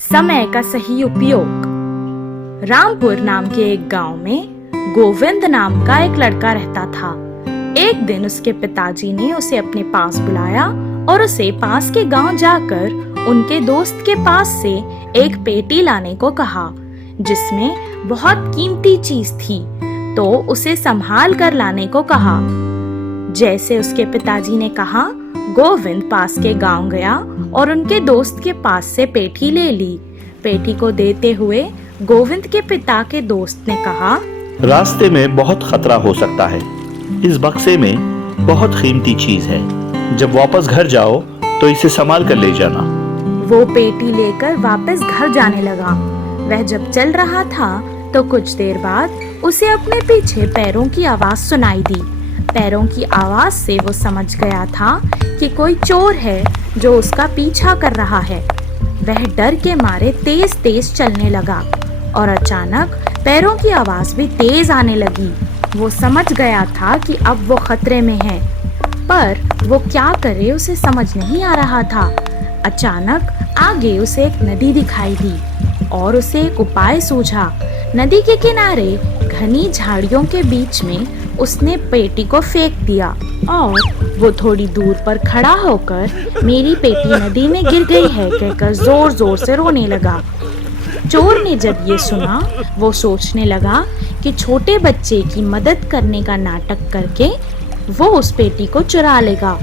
समय का सही उपयोग। रामपुर नाम के एक गांव में गोविंद नाम का एक लड़का रहता था। एक दिन उसके पिताजी ने उसे अपने पास बुलाया और उसे पास के गांव जाकर उनके दोस्त के पास से एक पेटी लाने को कहा, जिसमें बहुत कीमती चीज थी, तो उसे संभाल कर लाने को कहा। जैसे उसके पिताजी ने कहा, गोविंद पास के गांव गया और उनके दोस्त के पास से पेटी ले ली। पेटी को देते हुए गोविंद के पिता के दोस्त ने कहा, रास्ते में बहुत खतरा हो सकता है। इस बक्से में बहुत कीमती चीज है। जब वापस घर जाओ तो इसे संभाल कर ले जाना। वो पेटी लेकर वापस घर जाने लगा। वह जब चल रहा था तो कुछ देर बाद उसे अपने पीछे पैरों की आवाज सुनाई दी। पैरों की आवाज से वो समझ गया था कि कोई चोर है जो उसका पीछा कर रहा है। वह डर के मारे तेज तेज चलने लगा और अचानक पैरों की आवाज भी तेज आने लगी। वो समझ गया था कि अब वो खतरे में है, पर वो क्या करे उसे समझ नहीं आ रहा था। अचानक आगे उसे एक नदी दिखाई दी और उसे एक उपाय सूझा। नदी के किनारे घनी झाड़ियों के बीच में उसने पेटी को फेंक दिया और वो थोड़ी दूर पर खड़ा होकर मेरी पेटी नदी में गिर गई है कहकर जोर जोर से रोने लगा। चोर ने जब ये सुना, वो सोचने लगा कि छोटे बच्चे की मदद करने का नाटक करके वो उस पेटी को चुरा लेगा।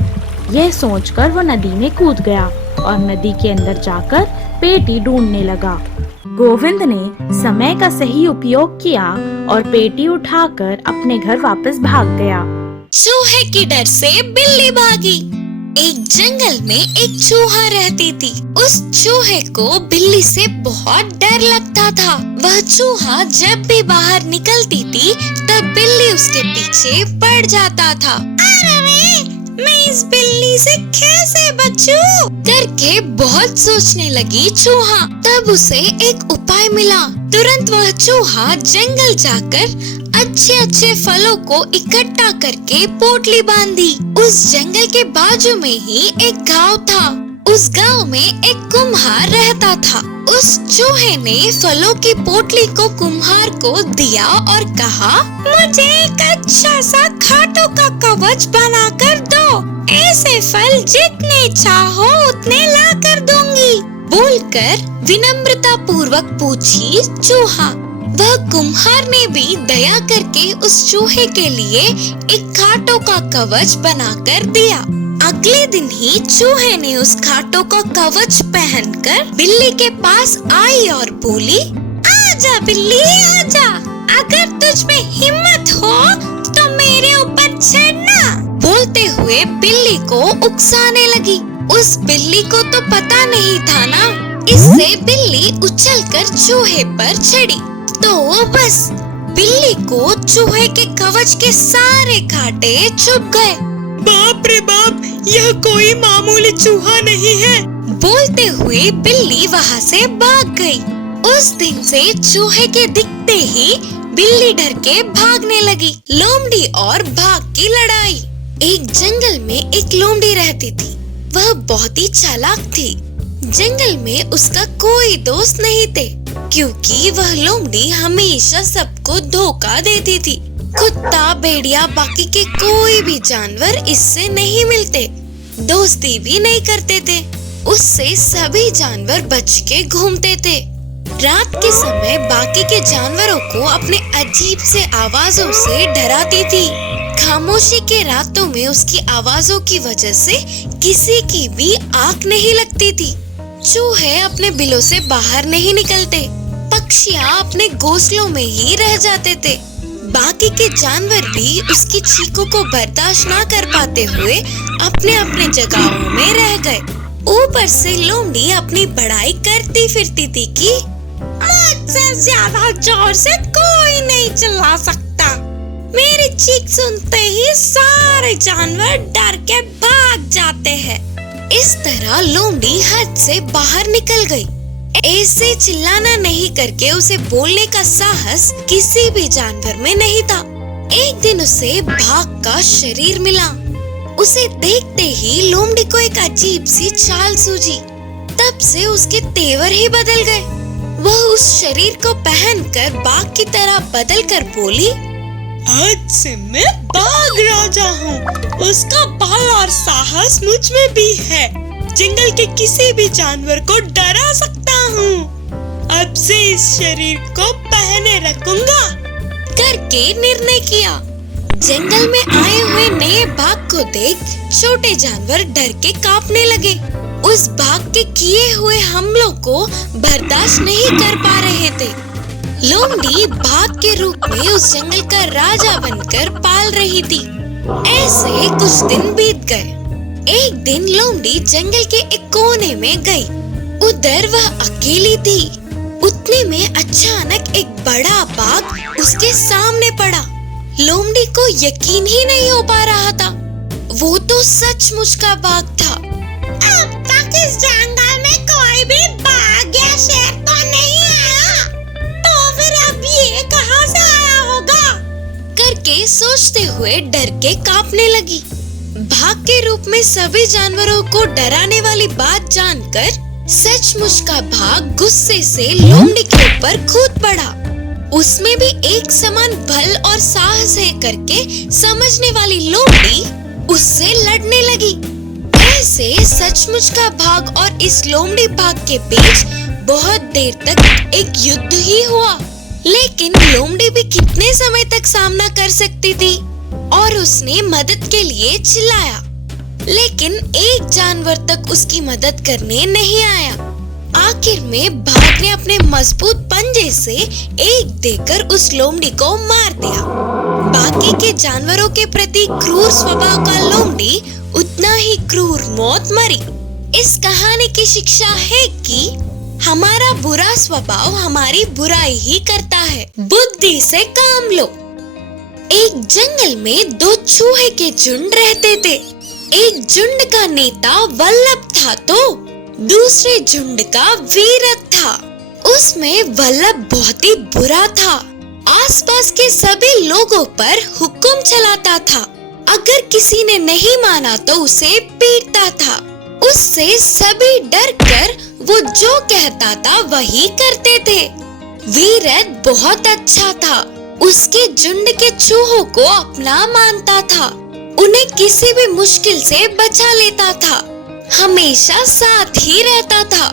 यह सोचकर वो नदी में कूद गया और नदी के अंदर जाकर पेटी ढूंढने लगा। गोविंद ने समय का सही उपयोग किया और पेटी उठाकर अपने घर वापस भाग गया। चूहे की डर से बिल्ली भागी। एक जंगल में एक चूहा रहती थी। उस चूहे को बिल्ली से बहुत डर लगता था। वह चूहा जब भी बाहर निकलती थी तब बिल्ली उसके पीछे पड़ जाता था। अरे मैं इस बिल्ली से कैसे बचूं? करके बहुत सोचने लगी चूहा। तब उसे एक उपाय मिला। तुरंत वह चूहा जंगल जाकर अच्छे अच्छे फलों को इकट्ठा करके पोटली बांधी। उस जंगल के बाजू में ही एक गांव था। उस गांव में एक कुम्हार रहता था। उस चूहे ने फलों की पोटली को कुम्हार को दिया और कहा, मुझे एक अच्छा सा खाटों का कवच बना कर दो। ऐसे फल जितने चाहो उतने ला कर दूंगी। बोलकर विनम्रता पूर्वक पूछी चूहा। वह कुम्हार ने भी दया करके उस चूहे के लिए एक खाटों का कवच बनाकर दिया। अगले दिन ही चूहे ने उस खाटों का कवच पहनकर बिल्ली के पास आई और बोली, आजा बिल्ली आजा, अगर तुझ में हिम्मत हो तो मेरे ऊपर चढ़ना। बोलते हुए बिल्ली को उकसाने लगी। उस बिल्ली को तो पता नहीं था ना, इससे बिल्ली उछलकर चूहे पर चढ़ी। तो बस बिल्ली को चूहे के कवच के सारे कांटे चुभ गए। बाप रे बाप, यह कोई मामूली चूहा नहीं है। बोलते हुए बिल्ली वहाँ से भाग गई। उस दिन से चूहे के दिखते ही बिल्ली डर के भागने लगी। लोमड़ी और बाघ की लड़ाई। एक जंगल में एक लोमड़ी रहती थी। वह बहुत ही चालाक थी। जंगल में उसका कोई दोस्त नहीं थे, क्योंकि वह लोमड़ी हमेशा सबको धोखा देती थी। कुत्ता, भेड़िया, बाकी के कोई भी जानवर इससे नहीं मिलते, दोस्ती भी नहीं करते थे। उससे सभी जानवर बच के घूमते थे। रात के समय बाकी के जानवरों को अपने अजीब से आवाजों से डराती थी। खामोशी के रातों में उसकी आवाजों की वजह से किसी की भी आंख नहीं लगती थी। चूहे अपने बिलों से बाहर नहीं निकलते। पक्षियाँ अपने घोंसलों में ही रह जाते थे। बाकी के जानवर भी उसकी चीखों को बर्दाश्त न कर पाते हुए अपने अपने जगहों में रह गए। ऊपर से लोमड़ी अपनी बड़ाई करती फिरती थी कि मुझसे ज्यादा जोर से कोई नहीं चिल्ला सकता। मेरी चीख सुनते ही सारे जानवर डर के भाग जाते हैं। इस तरह लोमड़ी हद से बाहर निकल गई। ऐसे चिल्लाना नहीं करके उसे बोलने का साहस किसी भी जानवर में नहीं था। एक दिन उसे बाघ का शरीर मिला। उसे देखते ही लोमड़ी को एक अजीब सी चाल सूझी। तब से उसके तेवर ही बदल गए। वह उस शरीर को पहनकर बाघ की तरह बदलकर बोली, आज से मैं बाघ राजा हूँ। उसका बल और साहस मुझ में भी है। जंगल के किसी भी जानवर को डरा सकता हूँ। अब से इस शरीर को पहने रखूंगा करके निर्णय किया। जंगल में आए हुए नए बाघ को देख छोटे जानवर डर के कांपने लगे। उस बाघ के किए हुए हमलों को बर्दाश्त नहीं कर पा रहे थे। लोमड़ी बाघ के रूप में उस जंगल का राजा बनकर पाल रही थी। ऐसे कुछ दिन बीत गए। एक दिन लोमड़ी जंगल के एक कोने में गई। उधर वह अकेली थी। उतने में अचानक एक बड़ा बाघ उसके सामने पड़ा। लोमड़ी को यकीन ही नहीं हो पा रहा था। वो तो सचमुच का बाघ था। अब तक इस जंगल में कोई भी बाघ या शेर तो नहीं आया, तो फिर अब ये कहाँ से आया होगा? करके सोचते हुए डर के कांपने लगी। बाघ के रूप में सभी जानवरों को डराने वाली बात जानकर सचमुच का बाघ गुस्से से लोमड़ी के ऊपर कूद पड़ा। उसमें भी एक समान बल और साहस है करके समझने वाली लोमड़ी उससे लड़ने लगी। ऐसे सचमुच का बाघ और इस लोमड़ी बाघ के बीच बहुत देर तक एक युद्ध ही हुआ। लेकिन लोमड़ी भी कितने समय तक सामना कर सकती थी और उसने मदद के लिए चिल्लाया, लेकिन एक जानवर तक उसकी मदद करने नहीं आया। आखिर में बाघ ने अपने मजबूत पंजे से एक देकर उस लोमड़ी को मार दिया। बाकी के जानवरों के प्रति क्रूर स्वभाव का लोमड़ी उतना ही क्रूर मौत मरी। इस कहानी की शिक्षा है कि हमारा बुरा स्वभाव हमारी बुराई ही करता है। बुद्धि से काम लो। एक जंगल में दो चूहे के झुंड रहते थे। एक झुंड का नेता वल्लभ था तो दूसरे झुंड का वीरत था। उसमें वल्लभ बहुत ही बुरा था। आसपास के सभी लोगों पर हुक्म चलाता था। अगर किसी ने नहीं माना तो उसे पीटता था। उससे सभी डर कर वो जो कहता था वही करते थे। वीरत बहुत अच्छा था। उसके झुंड के चूहों को अपना मानता था। उन्हें किसी भी मुश्किल से बचा लेता था। हमेशा साथ ही रहता था।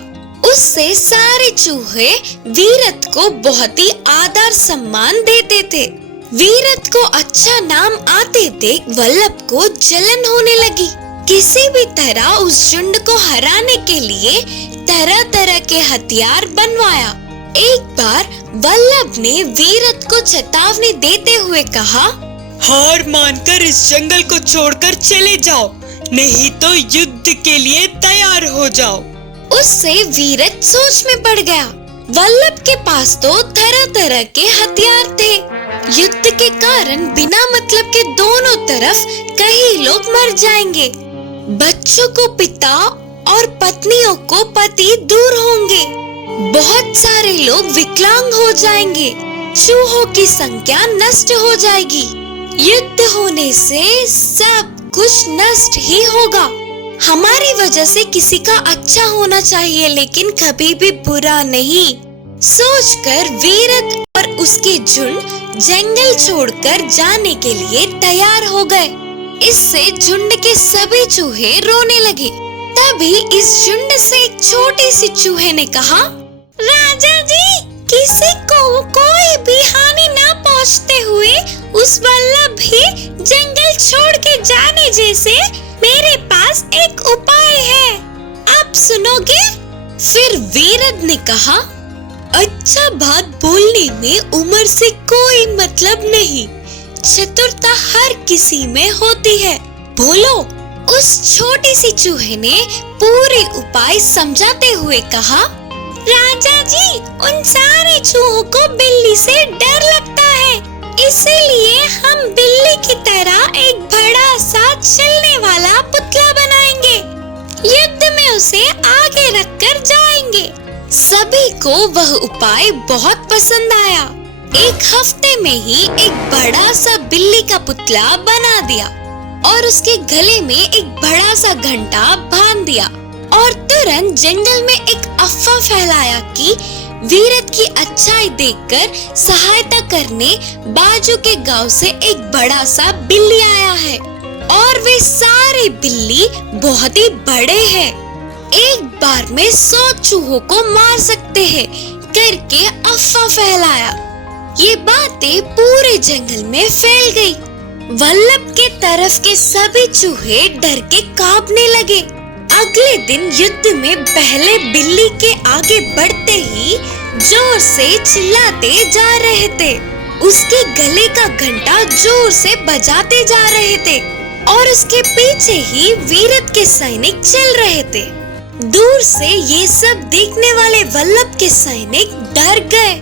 उससे सारे चूहे वीरत को बहुत ही आदर सम्मान देते थे। वीरत को अच्छा नाम आते देख वल्लभ को जलन होने लगी। किसी भी तरह उस झुंड को हराने के लिए तरह तरह के हथियार बनवाया। एक बार वल्लभ ने वीरत को चेतावनी देते हुए कहा, हार मानकर इस जंगल को छोड़कर चले जाओ, नहीं तो युद्ध के लिए तैयार हो जाओ। उससे वीरत सोच में पड़ गया। वल्लभ के पास तो तरह तरह के हथियार थे। युद्ध के कारण बिना मतलब के दोनों तरफ कई लोग मर जाएंगे। बच्चों को पिता और पत्नियों को पति दूर होंगे। बहुत सारे लोग विकलांग हो जाएंगे। चूहों की संख्या नष्ट हो जाएगी। युद्ध होने से सब कुछ नष्ट ही होगा। हमारी वजह से किसी का अच्छा होना चाहिए, लेकिन कभी भी बुरा नहीं। सोचकर वीरत और उसके झुंड जंगल छोड़कर जाने के लिए तैयार हो गए। इससे झुंड के सभी चूहे रोने लगे। तभी इस झुंड से एक छोटी सी चूहे ने कहा, राजा जी, किसी को कोई भी हानि न पहुंचते हुए उस वल्लभ ही जंगल छोड़ के जाने जैसे मेरे पास एक उपाय है, आप सुनोगे? फिर वीरद ने कहा, अच्छा, बात बोलने में उम्र से कोई मतलब नहीं। चतुरता हर किसी में होती है, बोलो। उस छोटी सी चूहे ने पूरे उपाय समझाते हुए कहा, राजा जी, उन सारे चूहों को बिल्ली से डर लगता है, इसीलिए हम बिल्ली की तरह एक बड़ा सा चलने वाला पुतला बनाएंगे। युद्ध में उसे आगे रखकर जाएंगे। सभी को वह उपाय बहुत पसंद आया। एक हफ्ते में ही एक बड़ा सा बिल्ली का पुतला बना दिया और उसके गले में एक बड़ा सा घंटा बांध दिया। और तुरंत जंगल में एक अफवाह फैलाया कि वीरत की अच्छाई देखकर सहायता करने बाजू के गांव से एक बड़ा सा बिल्ली आया है और वे सारे बिल्ली बहुत ही बड़े हैं। एक बार में 100 चूहों को मार सकते हैं करके अफवाह फैलाया। ये बातें पूरे जंगल में फैल गई। वल्लभ के तरफ के सभी चूहे डर के कांपने लगे। अगले दिन युद्ध में पहले बिल्ली के आगे बढ़ते ही जोर से चिल्लाते जा रहे थे। उसके गले का घंटा जोर से बजाते जा रहे थे और उसके पीछे ही वीरत के सैनिक चल रहे थे। दूर से ये सब देखने वाले वल्लभ के सैनिक डर गए।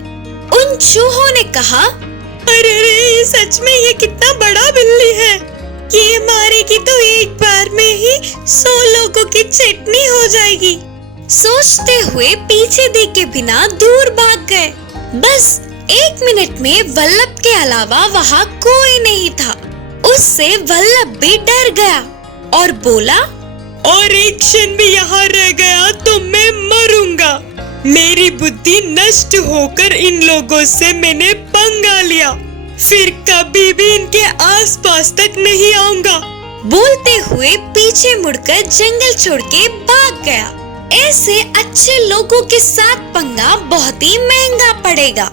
उन चूहों ने कहा, अरे अरे, सच में ये कितना बड़ा बिल्ली है। ये मारेगी तो एक बार में ही 100 लोगों की चटनी हो जाएगी। सोचते हुए पीछे देखे बिना दूर भाग गए। बस 1 मिनट में वल्लभ के अलावा वहाँ कोई नहीं था। उससे वल्लभ भी डर गया और बोला, और एक क्षण भी यहाँ रह गया तो मैं मरूंगा। मेरी बुद्धि नष्ट होकर इन लोगों से मैंने पंगा लिया, फिर कभी भी इनके आसपास तक नहीं आऊंगा। बोलते हुए पीछे मुड़कर जंगल छोड़ के भाग गया। ऐसे अच्छे लोगों के साथ पंगा बहुत ही महंगा पड़ेगा।